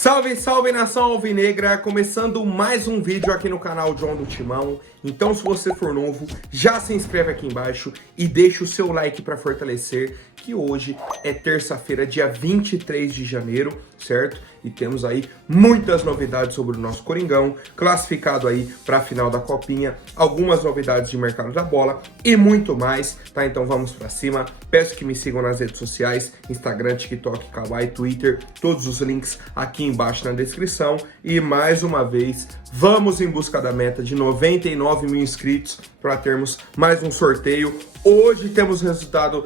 Salve, salve nação alvinegra, começando mais um vídeo aqui no canal John do Timão. Então se você for novo, já se inscreve aqui embaixo e deixa o seu like para fortalecer, que hoje é terça-feira, dia 23 de janeiro, certo? E temos aí muitas novidades sobre o nosso Coringão, classificado aí para a final da Copinha, algumas novidades de mercado da bola e muito mais, tá? Então vamos para cima. Peço que me sigam nas redes sociais, Instagram, TikTok, Kawaii, Twitter, todos os links aqui embaixo na descrição. E mais uma vez, vamos em busca da meta de 99 mil inscritos para termos mais um sorteio. Hoje temos o resultado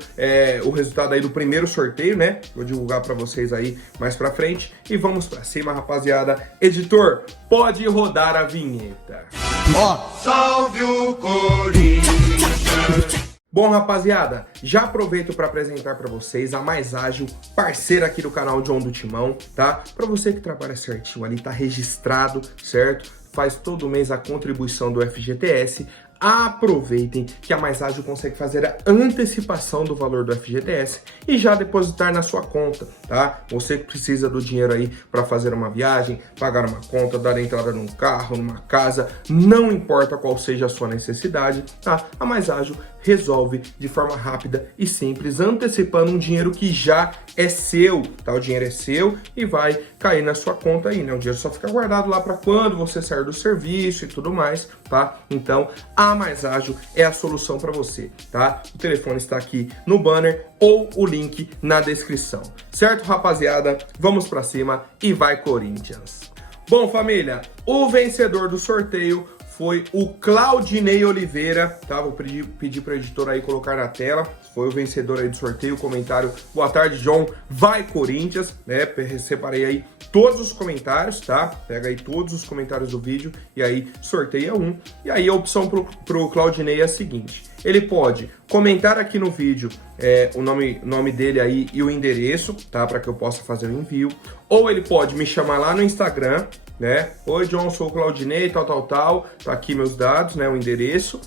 aí do primeiro sorteio, né? Vou divulgar para vocês aí mais para frente. E vamos para cima, rapaziada. Editor, pode rodar a vinheta. Ó, salve o Corinthians! Bom, rapaziada, já aproveito para apresentar para vocês a Mais Ágil, parceira aqui do canal John do Timão, tá? Para você que trabalha certinho ali, tá registrado, certo? Faz todo mês a contribuição do FGTS. Aproveitem que a Mais Ágil consegue fazer a antecipação do valor do FGTS e já depositar na sua conta, tá? Você que precisa do dinheiro aí para fazer uma viagem, pagar uma conta, dar entrada num carro, numa casa, não importa qual seja a sua necessidade, tá? A Mais Ágil resolve de forma rápida e simples, antecipando um dinheiro que já é seu, tá? O dinheiro é seu e vai cair na sua conta aí, né? O dinheiro só fica guardado lá para quando você sair do serviço e tudo mais, tá? Então, a Mais Ágil é a solução para você, tá? O telefone está aqui no banner ou o link na descrição. Certo, rapaziada? Vamos para cima e vai Corinthians! Bom, família, o vencedor do sorteio foi o Claudinei Oliveira, tá? Vou pedir para o editor aí colocar na tela. Foi o vencedor aí do sorteio, comentário: boa tarde, John, vai Corinthians, né? Separei aí todos os comentários, tá? Pega aí todos os comentários do vídeo e aí sorteia um. E aí a opção pro Claudinei é a seguinte: ele pode comentar aqui no vídeo o nome dele aí e o endereço, tá? Para que eu possa fazer o envio. Ou ele pode me chamar lá no Instagram, né? Oi, John, sou o Claudinei, tal. Tá aqui meus dados, né? O endereço.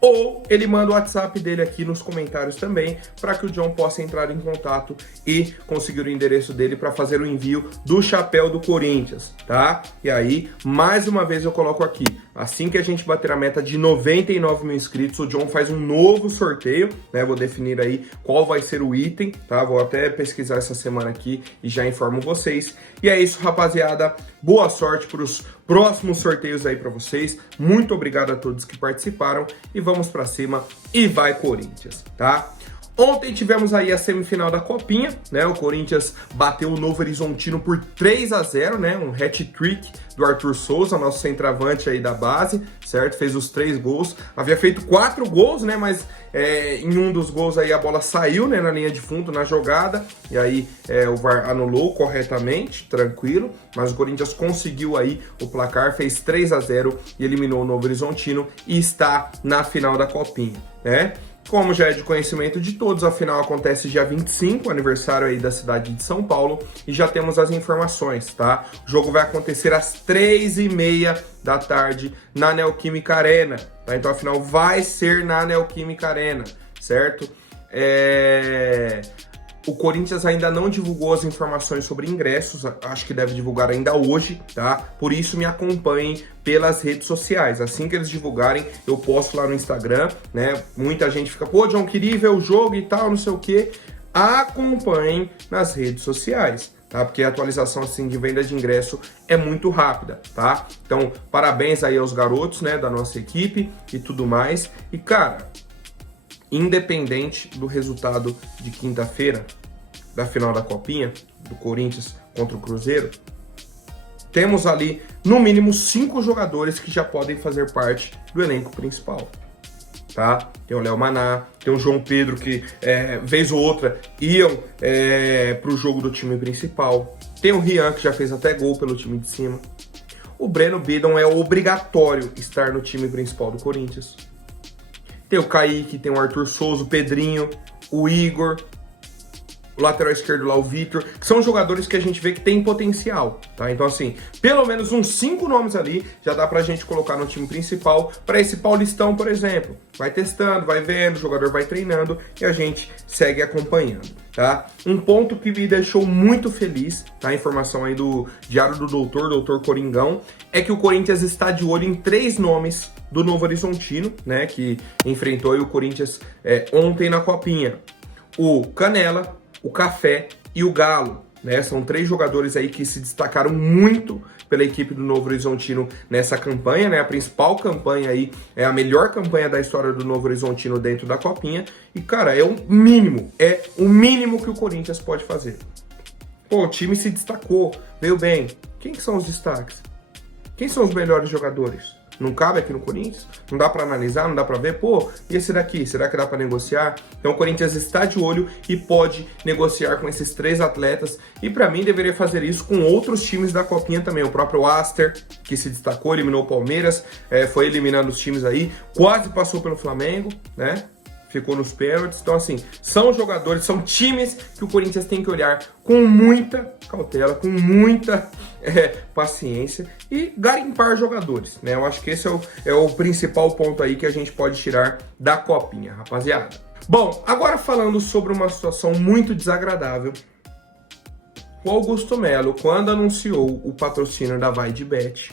Ou ele manda o WhatsApp dele aqui nos comentários também, para que o John possa entrar em contato e conseguir o endereço dele para fazer o envio do chapéu do Corinthians, tá? E aí, mais uma vez eu coloco aqui, assim que a gente bater a meta de 99 mil inscritos, o John faz um novo sorteio, né? Vou definir aí qual vai ser o item, tá? Vou até pesquisar essa semana aqui e já informo vocês. E é isso, rapaziada. Boa sorte para os próximos sorteios aí para vocês. Muito obrigado a todos que participaram e vamos para cima e vai Corinthians, tá? Ontem tivemos aí a semifinal da Copinha, né? O Corinthians bateu o Novo Horizontino por 3-0, né? Um hat-trick do Arthur Souza, nosso centroavante aí da base, certo? Fez os 3 gols. Havia feito 4 gols, né? Mas em um dos gols aí a bola saiu, né? Na linha de fundo, na jogada. E aí o VAR anulou corretamente, tranquilo. Mas o Corinthians conseguiu aí o placar, fez 3-0 e eliminou o Novo Horizontino e está na final da Copinha, né? Como já é de conhecimento de todos, a final acontece dia 25, aniversário aí da cidade de São Paulo, e já temos as informações, tá? O jogo vai acontecer às 3h30 da tarde na Neoquímica Arena, tá? Então a final vai ser na Neoquímica Arena, certo? O Corinthians ainda não divulgou as informações sobre ingressos, acho que deve divulgar ainda hoje, tá? Por isso me acompanhem pelas redes sociais. Assim que eles divulgarem, eu posto lá no Instagram, né? Muita gente fica, pô, John, queria ver o jogo e tal, não sei o quê. Acompanhem nas redes sociais, tá? Porque a atualização assim de venda de ingresso é muito rápida, tá? Então, parabéns aí aos garotos, né, da nossa equipe e tudo mais. E, cara, independente do resultado de quinta-feira, da final da Copinha, do Corinthians contra o Cruzeiro, temos ali, no mínimo, 5 jogadores que já podem fazer parte do elenco principal, tá? Tem o Léo Maná, tem o João Pedro, que vez ou outra iam pro jogo do time principal. Tem o Rian, que já fez até gol pelo time de cima. O Breno Bidon é obrigatório estar no time principal do Corinthians. Tem o Kaique, tem o Arthur Souza, o Pedrinho, o Igor. o lateral esquerdo lá, o Vitor, que são jogadores que a gente vê que tem potencial, tá? Então, assim, pelo menos uns 5 nomes ali já dá pra gente colocar no time principal para esse Paulistão, por exemplo. Vai testando, vai vendo, o jogador vai treinando e a gente segue acompanhando, tá? Um ponto que me deixou muito feliz, tá? A informação aí do Diário do Doutor Coringão, é que o Corinthians está de olho em 3 nomes do Novo Horizontino, né? Que enfrentou aí o Corinthians ontem na Copinha. O Canela, o Café e o Galo, né? São 3 jogadores aí que se destacaram muito pela equipe do Novo Horizontino nessa campanha, né? A principal campanha aí, é a melhor campanha da história do Novo Horizontino dentro da Copinha. E, cara, é o mínimo que o Corinthians pode fazer. Pô, o time se destacou, veio bem. Quem que são os destaques? Quem são os melhores jogadores? Não cabe aqui no Corinthians? Não dá pra analisar, não dá pra ver? Pô, e esse daqui? Será que dá pra negociar? Então o Corinthians está de olho e pode negociar com esses 3 atletas. E pra mim deveria fazer isso com outros times da Copinha também. O próprio Aster, que se destacou, eliminou o Palmeiras, foi eliminando os times aí. Quase passou pelo Flamengo, né? Ficou nos pênaltis. Então, assim, são jogadores, são times que o Corinthians tem que olhar com muita cautela, com muita paciência e garimpar jogadores, né? Eu acho que esse é o principal ponto aí que a gente pode tirar da Copinha, rapaziada. Bom, agora falando sobre uma situação muito desagradável, o Augusto Melo, quando anunciou o patrocínio da Vai de Bet,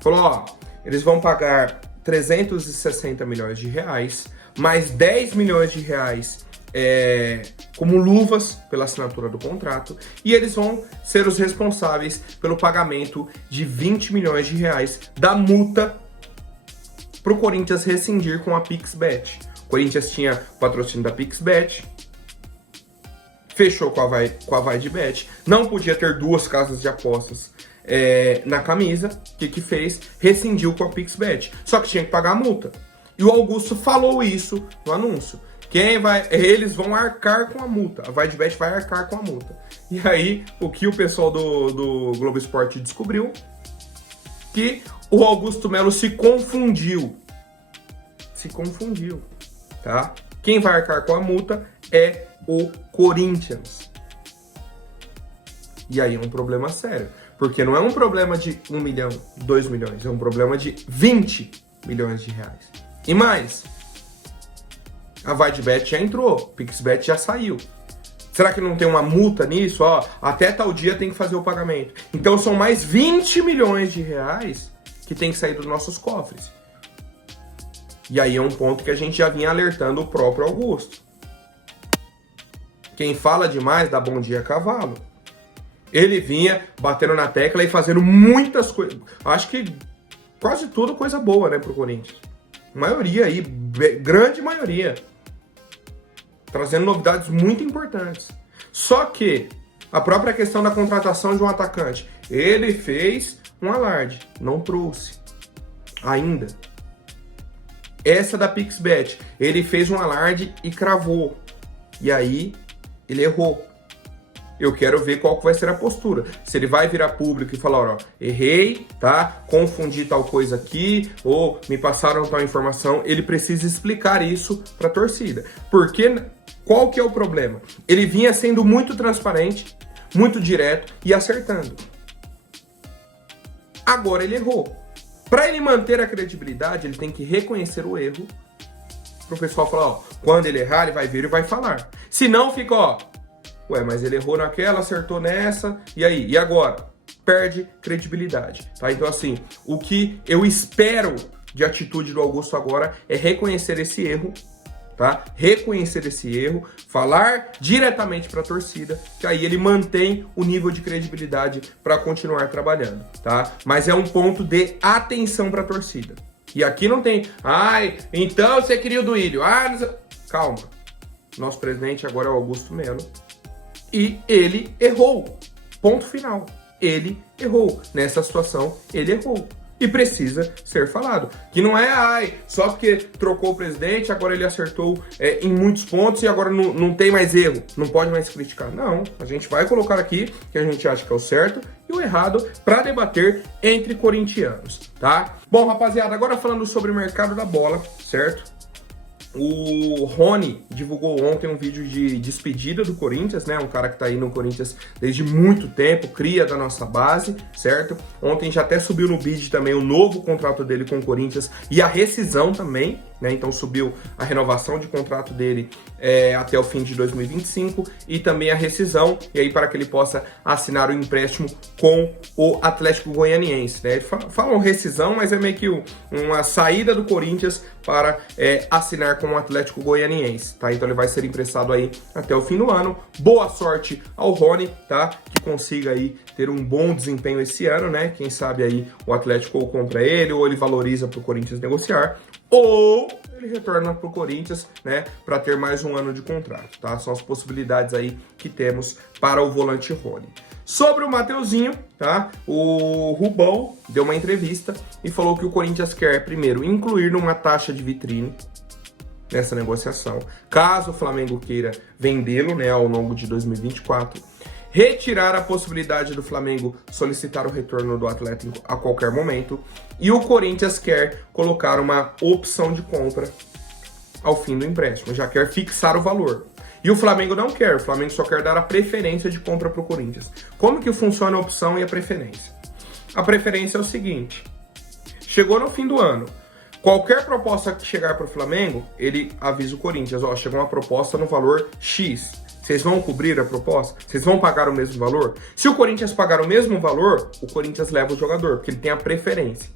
falou, ó, eles vão pagar 360 milhões de reais, mais 10 milhões de reais como luvas pela assinatura do contrato, e eles vão ser os responsáveis pelo pagamento de 20 milhões de reais da multa para o Corinthians rescindir com a PixBet. O Corinthians tinha o patrocínio da PixBet, fechou com a Vai de Bet, não podia ter 2 casas de apostas na camisa. O que fez? Rescindiu com a PixBet, só que tinha que pagar a multa. E o Augusto falou isso no anúncio. Eles vão arcar com a multa. A Vai de Bet vai arcar com a multa. E aí, o que o pessoal do Globo Esporte descobriu? Que o Augusto Melo se confundiu. Tá? Quem vai arcar com a multa é o Corinthians. E aí é um problema sério. Porque não é um problema de 1 milhão, 2 milhões. É um problema de 20 milhões de reais. E mais, a Vai de Bet já entrou, o PixBet já saiu. Será que não tem uma multa nisso? Ó, até tal dia tem que fazer o pagamento. Então são mais 20 milhões de reais que tem que sair dos nossos cofres. E aí é um ponto que a gente já vinha alertando o próprio Augusto. Quem fala demais dá bom dia a cavalo. Ele vinha batendo na tecla e fazendo muitas coisas. Acho que quase tudo coisa boa, né, pro Corinthians. Maioria aí, grande maioria. Trazendo novidades muito importantes. Só que a própria questão da contratação de um atacante, ele fez um alarde, não trouxe ainda. Essa da PixBet, ele fez um alarde e cravou. E aí, ele errou. Eu quero ver qual que vai ser a postura. Se ele vai virar público e falar, ó, errei, tá? Confundi tal coisa aqui, ou me passaram tal informação. Ele precisa explicar isso para a torcida. Porque qual que é o problema? Ele vinha sendo muito transparente, muito direto e acertando. Agora ele errou. Para ele manter a credibilidade, ele tem que reconhecer o erro. Para o pessoal falar, ó, quando ele errar, ele vai vir e vai falar. Se não, fica, ó, ué, mas ele errou naquela, acertou nessa, e aí? E agora? Perde credibilidade, tá? Então, assim, o que eu espero de atitude do Augusto agora é reconhecer esse erro, tá? Reconhecer esse erro, falar diretamente para a torcida, que aí ele mantém o nível de credibilidade para continuar trabalhando, tá? Mas é um ponto de atenção para a torcida. E aqui não tem, ai, então você queria o Duílio, calma. Nosso presidente agora é o Augusto Melo. E ele errou. Ponto final. Ele errou. Nessa situação, ele errou. E precisa ser falado. Que não é, só porque trocou o presidente, agora ele acertou em muitos pontos e agora não tem mais erro. Não pode mais criticar. Não. A gente vai colocar aqui que a gente acha que é o certo e o errado para debater entre corintianos, tá? Bom, rapaziada, agora falando sobre o mercado da bola, certo? O Rony divulgou ontem um vídeo de despedida do Corinthians, né? Um cara que tá aí no Corinthians desde muito tempo, cria da nossa base, certo? Ontem já até subiu no bid também o novo contrato dele com o Corinthians e a rescisão também, né? Então subiu a renovação de contrato dele até o fim de 2025 e também a rescisão, e aí para que ele possa assinar o empréstimo com o Atlético Goianiense, né? Eles falam rescisão, mas é meio que uma saída do Corinthians para assinar com o Atlético Goianiense, tá? Então ele vai ser emprestado aí até o fim do ano. Boa sorte ao Rony, tá? Que consiga aí ter um bom desempenho esse ano, né? Quem sabe aí o Atlético ou compra ele, ou ele valoriza para o Corinthians negociar, ou ele retorna para o Corinthians, né, para ter mais um ano de contrato, tá? São as possibilidades aí que temos para o volante Rony. Sobre o Mateuzinho, tá? O Rubão deu uma entrevista e falou que o Corinthians quer, primeiro, incluir numa taxa de vitrine nessa negociação, caso o Flamengo queira vendê-lo, né, ao longo de 2024, retirar a possibilidade do Flamengo solicitar o retorno do atleta a qualquer momento, e o Corinthians quer colocar uma opção de compra ao fim do empréstimo, já quer fixar o valor. E o Flamengo não quer, o Flamengo só quer dar a preferência de compra para o Corinthians. Como que funciona a opção e a preferência? A preferência é o seguinte: chegou no fim do ano, qualquer proposta que chegar para o Flamengo, ele avisa o Corinthians, ó, chegou uma proposta no valor X. Vocês vão cobrir a proposta? Vocês vão pagar o mesmo valor? Se o Corinthians pagar o mesmo valor, o Corinthians leva o jogador, porque ele tem a preferência.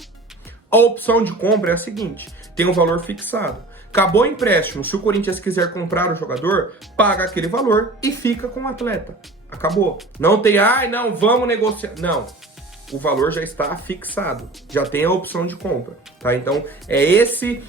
A opção de compra é a seguinte: tem um valor fixado. Acabou o empréstimo, se o Corinthians quiser comprar o jogador, paga aquele valor e fica com o atleta. Acabou. Não tem, não, vamos negociar. Não. O valor já está fixado, já tem a opção de compra, tá? Então, é esse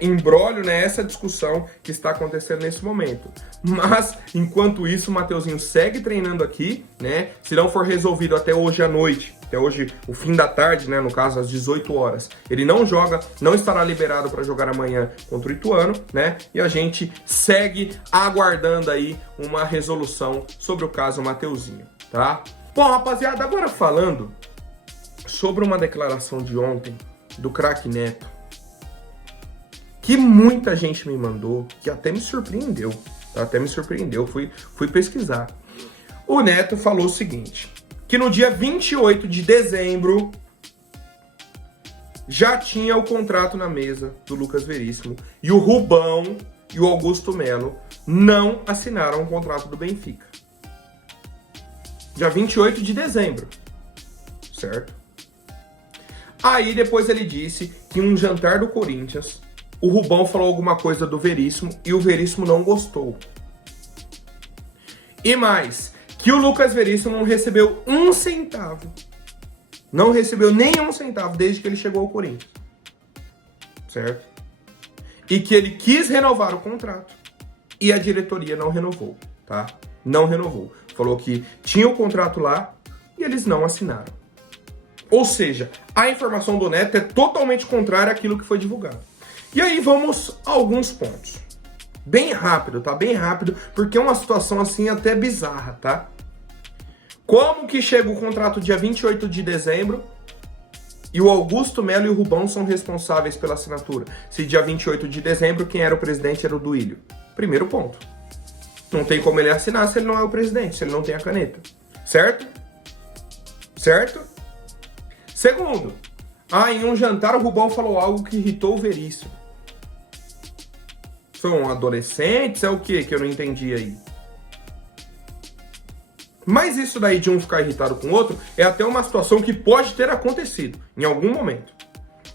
imbróglio, né, essa discussão que está acontecendo nesse momento. Mas, enquanto isso, o Mateuzinho segue treinando aqui, né? Se não for resolvido até hoje à noite, até hoje, o fim da tarde, né, no caso, às 18 horas, ele não joga, não estará liberado para jogar amanhã contra o Ituano, né? E a gente segue aguardando aí uma resolução sobre o caso Mateuzinho, tá? Bom, rapaziada, agora falando sobre uma declaração de ontem do craque Neto, que muita gente me mandou, que até me surpreendeu, tá? Até me surpreendeu, fui pesquisar. O Neto falou o seguinte, que no dia 28 de dezembro já tinha o contrato na mesa do Lucas Veríssimo e o Rubão e o Augusto Melo não assinaram o contrato do Benfica. Dia 28 de dezembro, certo? Aí depois ele disse que em um jantar do Corinthians, o Rubão falou alguma coisa do Veríssimo e o Veríssimo não gostou. E mais, que o Lucas Veríssimo não recebeu um centavo. Não recebeu nenhum centavo desde que ele chegou ao Corinthians. Certo? E que ele quis renovar o contrato e a diretoria não renovou, tá? Não renovou. Falou que tinha o contrato lá e eles não assinaram. Ou seja, a informação do Neto é totalmente contrária àquilo que foi divulgado. E aí vamos a alguns pontos. Bem rápido, tá? Bem rápido, porque é uma situação assim até bizarra, tá? Como que chega o contrato dia 28 de dezembro e o Augusto Melo e o Rubão são responsáveis pela assinatura? Se dia 28 de dezembro quem era o presidente era o Duílio. Primeiro ponto. Não tem como ele assinar se ele não é o presidente, se ele não tem a caneta. Certo? Certo? Segundo, em um jantar o Rubão falou algo que irritou o Veríssimo. São adolescentes? É o quê que eu não entendi aí? Mas isso daí de um ficar irritado com o outro é até uma situação que pode ter acontecido em algum momento.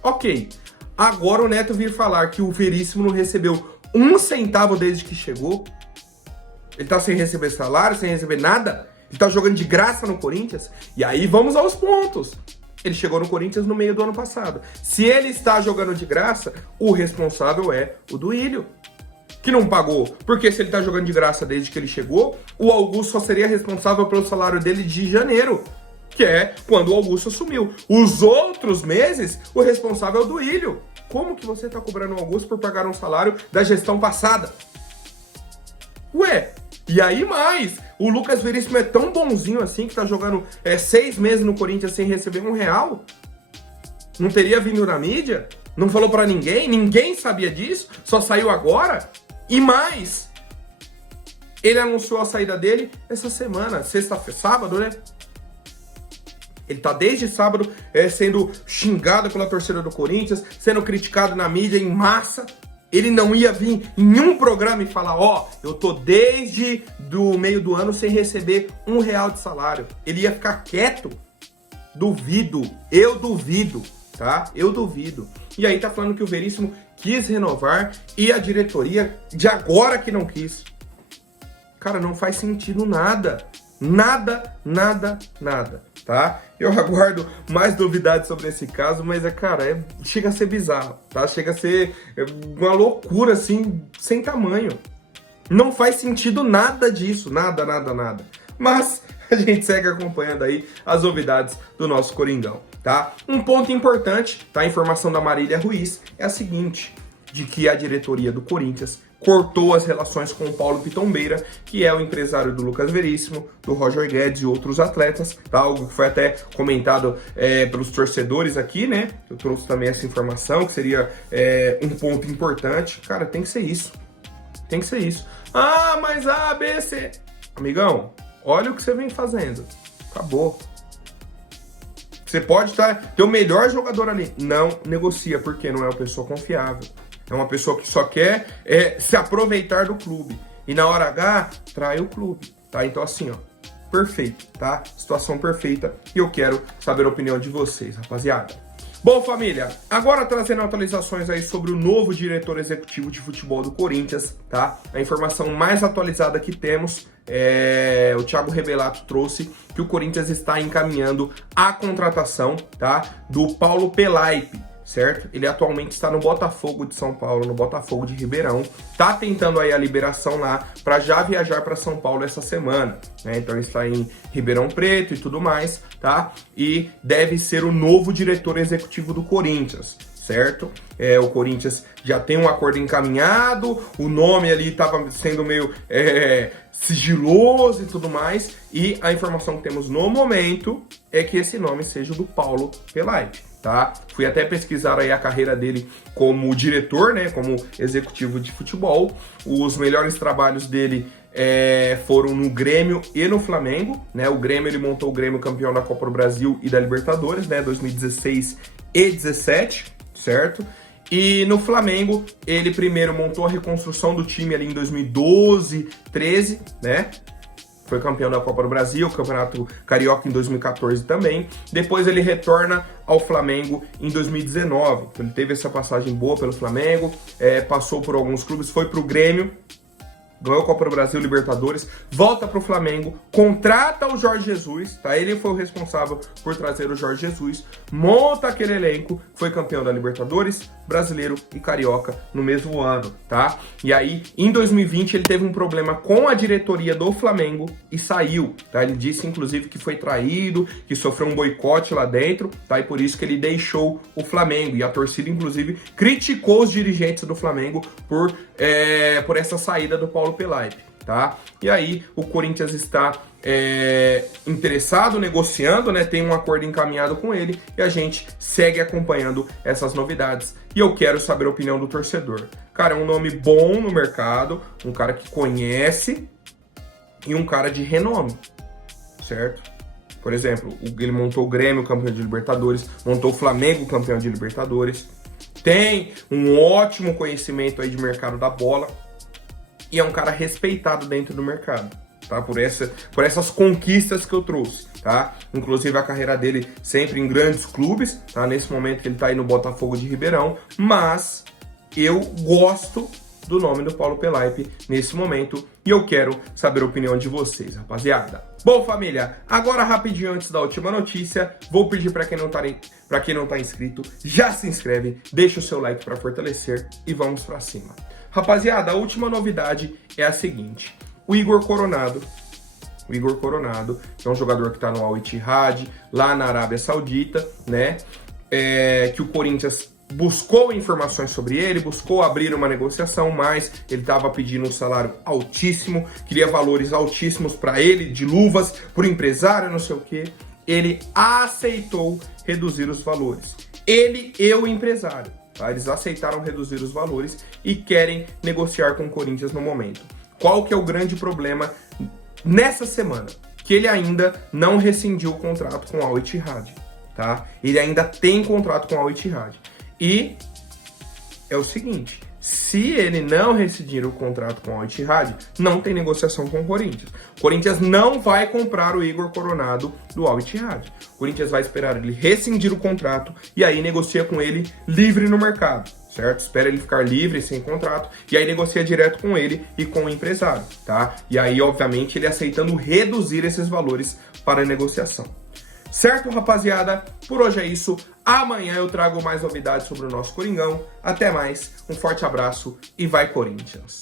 Ok, agora o Neto vir falar que o Veríssimo não recebeu um centavo desde que chegou. Ele tá sem receber salário, sem receber nada. Ele tá jogando de graça no Corinthians. E aí vamos aos pontos. Ele chegou no Corinthians no meio do ano passado. Se ele está jogando de graça, o responsável é o Duílio, que não pagou. Porque se ele está jogando de graça desde que ele chegou, o Augusto só seria responsável pelo salário dele de janeiro, que é quando o Augusto assumiu. Os outros meses, o responsável é o Duílio. Como que você está cobrando o Augusto por pagar um salário da gestão passada? Ué, e aí mais, o Lucas Veríssimo é tão bonzinho assim que tá jogando 6 meses no Corinthians sem receber R$1? Não teria vindo na mídia? Não falou pra ninguém? Ninguém sabia disso? Só saiu agora? E mais, ele anunciou a saída dele essa semana, sexta-feira, sábado, né? Ele tá desde sábado sendo xingado pela torcida do Corinthians, sendo criticado na mídia em massa. Ele não ia vir em um programa e falar, ó, eu tô desde do meio do ano sem receber R$1 de salário. Ele ia ficar quieto. Duvido, eu duvido, tá? Eu duvido. E aí tá falando que o Veríssimo quis renovar e a diretoria de agora que não quis. Cara, não faz sentido nada. Nada, nada, nada, tá? Eu aguardo mais novidades sobre esse caso, mas, cara, chega a ser bizarro, tá? Chega a ser uma loucura, assim, sem tamanho. Não faz sentido nada disso, nada, nada, nada. Mas a gente segue acompanhando aí as novidades do nosso Coringão, tá? Um ponto importante, tá? A informação da Marília Ruiz é a seguinte, de que a diretoria do Corinthians cortou as relações com o Paulo Pitombeira, que é o empresário do Lucas Veríssimo, do Roger Guedes e outros atletas, tá? Algo que foi até comentado pelos torcedores aqui, né? Eu trouxe também essa informação, que seria um ponto importante. Cara, tem que ser isso. Tem que ser isso. Ah, mas A, B, C... Amigão, olha o que você vem fazendo. Acabou. Você pode ter o melhor jogador ali. Não negocia, porque não é uma pessoa confiável. É uma pessoa que só quer se aproveitar do clube. E na hora H, trai o clube, tá? Então assim, ó, perfeito, tá? Situação perfeita. E eu quero saber a opinião de vocês, rapaziada. Bom, família, agora trazendo atualizações aí sobre o novo diretor executivo de futebol do Corinthians, tá? A informação mais atualizada que temos, o Thiago Rebelato trouxe que o Corinthians está encaminhando a contratação, tá? Do Paulo Pelaipe, certo? Ele atualmente está no Botafogo de São Paulo, no Botafogo de Ribeirão, tá tentando aí a liberação lá para já viajar para São Paulo essa semana, né? Então ele está em Ribeirão Preto e tudo mais, tá? E deve ser o novo diretor executivo do Corinthians, certo? O Corinthians já tem um acordo encaminhado, o nome ali estava sendo meio sigiloso e tudo mais, e a informação que temos no momento é que esse nome seja o do Paulo Pelaipe, tá? Fui até pesquisar aí a carreira dele como diretor, né, como executivo de futebol. Os melhores trabalhos dele foram no Grêmio e no Flamengo, né? O Grêmio, ele montou o Grêmio campeão da Copa do Brasil e da Libertadores, né, 2016 e 17, certo? E no Flamengo, ele primeiro montou a reconstrução do time ali em 2012, 13, né? Foi campeão da Copa do Brasil, Campeonato Carioca em 2014 também. Depois ele retorna ao Flamengo em 2019. Então, ele teve essa passagem boa pelo Flamengo, passou por alguns clubes, foi pro Grêmio, ganhou a Copa do Brasil, Libertadores, volta pro Flamengo, contrata o Jorge Jesus, tá? Ele foi o responsável por trazer o Jorge Jesus, monta aquele elenco, foi campeão da Libertadores, Brasileiro e Carioca no mesmo ano, tá? E aí, em 2020, ele teve um problema com a diretoria do Flamengo e saiu, tá? Ele disse, inclusive, que foi traído, que sofreu um boicote lá dentro, tá? E por isso que ele deixou o Flamengo. E a torcida, inclusive, criticou os dirigentes do Flamengo por essa saída do Paulo Pelaipe, tá? E aí, o Corinthians está interessado, negociando, né? Tem um acordo encaminhado com ele e a gente segue acompanhando essas novidades. E eu quero saber a opinião do torcedor. Cara, é um nome bom no mercado, um cara que conhece e um cara de renome, certo? Por exemplo, ele montou o Grêmio campeão de Libertadores, montou o Flamengo campeão de Libertadores, tem um ótimo conhecimento aí de mercado da bola e é um cara respeitado dentro do mercado, tá? Por essas conquistas que eu trouxe, tá? Inclusive a carreira dele sempre em grandes clubes, tá? Nesse momento ele tá aí no Botafogo de Ribeirão, mas eu gosto do nome do Paulo Pelaipe nesse momento e eu quero saber a opinião de vocês, rapaziada. Bom, família, agora rapidinho antes da última notícia, vou pedir para quem não tá inscrito, já se inscreve, deixa o seu like para fortalecer e vamos para cima. Rapaziada, a última novidade é a seguinte: o Igor Coronado, que é um jogador que tá no Al Ittihad, lá na Arábia Saudita, né? Que o Corinthians buscou informações sobre ele, buscou abrir uma negociação, mas ele estava pedindo um salário altíssimo, queria valores altíssimos para ele, de luvas, por empresário, não sei o que. Ele aceitou reduzir os valores. Ele e o empresário, Tá? Eles aceitaram reduzir os valores e querem negociar com o Corinthians no momento. Qual que é o grande problema nessa semana? Que ele ainda não rescindiu o contrato com a Al Ittihad, tá? Ele ainda tem contrato com a Al Ittihad. E é o seguinte, se ele não rescindir o contrato com a Al Ittihad, não tem negociação com o Corinthians. O Corinthians não vai comprar o Igor Coronado do Al Ittihad. O Corinthians vai esperar ele rescindir o contrato e aí negocia com ele livre no mercado, certo? Espera ele ficar livre, sem contrato, e aí negocia direto com ele e com o empresário, tá? E aí, obviamente, ele aceitando reduzir esses valores para a negociação. Certo, rapaziada? Por hoje é isso. Amanhã eu trago mais novidades sobre o nosso Coringão. Até mais, um forte abraço e vai Corinthians!